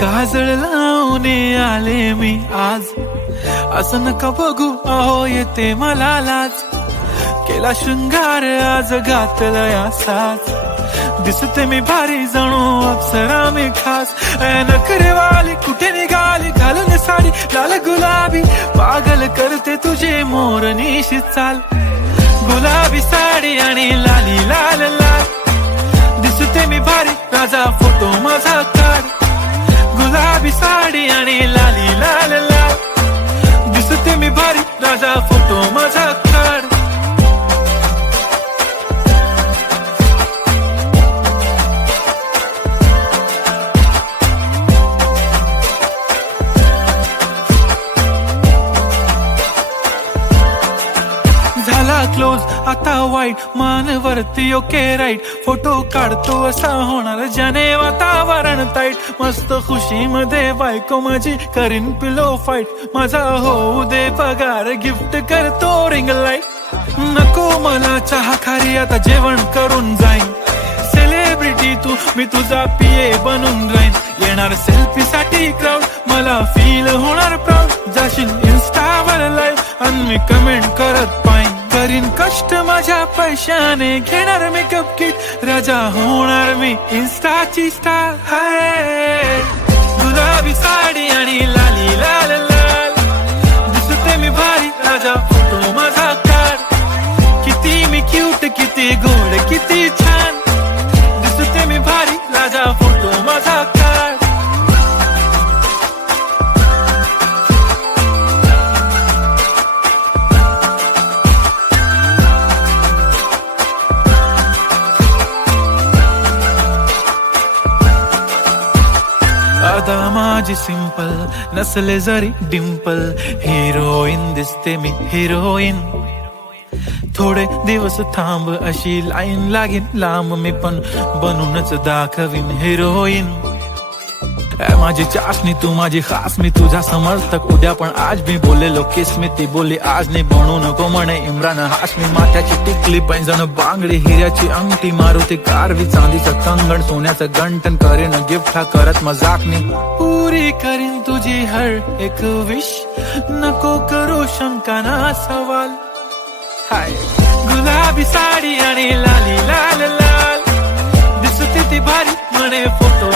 काजळ लावून आले मी आज, असं नका बघू अहो येते मला लाज. केला शृंगार आज घातलाय असाच, दिसते मी भारी जणू अप्सरा मी खास. नखरेवाली कुठे निघाली घालून साडी लाल गुलाबी, पागल करते तुझे मोरनीशी चाल. गुलाबी साडी आणि लाली लाल लाल, दिसते मी भारी राजा फोटो माझा काढ. गुलाबी साडी आणि लाली लाल लाल, दिसते मी भारी राजा फोटो माझा काढ. झाला क्लोज आता वाईट, मान वरती ओके राईट. फोटो काढतो असा होणार ज्याने वातावरण ताईट. मस्त खुशी मध्ये बायको माझी करीन पिलो फाईट. माझा होऊ दे पगार गिफ्ट करतो रिंग लाईट. नको मला चहा खारी आता जेवण करून जाईन. सेलिब्रिटी तू मी तुझा पिये बनून राहीन. येणार सेल्फी साठी क्राऊड मला फील होणार प्राऊड. जाशील इन्स्टावर लाईव्ह आणि मी कमेंट करत पाईन. करीन कष्ट माझ्या पैशाने घेणार मेकअप किट. राजा होणार मी इन्स्टाची स्टार. हाय गुलाबी साडी आणि लाली लाल लाल, दिसते मी भारी राजा फोटो माझा काढ. किती मी क्यूट किती गोड किती छान, दिसते मी भारी राजा फोटो माझा काढ. आता माझी सिंपल नसले जरी डिंपल, हिरोईन दिसते मी हिरोईन. थोडे दिवस थांब अशी लाईन लागेल लांब, मी पण बनूनच दाखवीन हिरोईन. माझी चाशनी तू माझी खास, मी तुझा समर्थक उद्या पण आज. मी बोलेलो किस मी ती बोली आज नाही. बनू नको म्हणे इम्रान हाशमी. माथ्याची टिकली पैंजण बांगडी, हिऱ्याची अंगठी, मारुती कारवी, चांदीचं कंगण, सोन्याचं गंटन. करीन गिफ्ट हा करत मजाकनी. पुरी करीन तुझी हर एक विश, नको करू शंका ना सवाल. हाय गुलाबी साडी आणि लाली लाल लाल, दिसते ती भारी म्हणे फोटो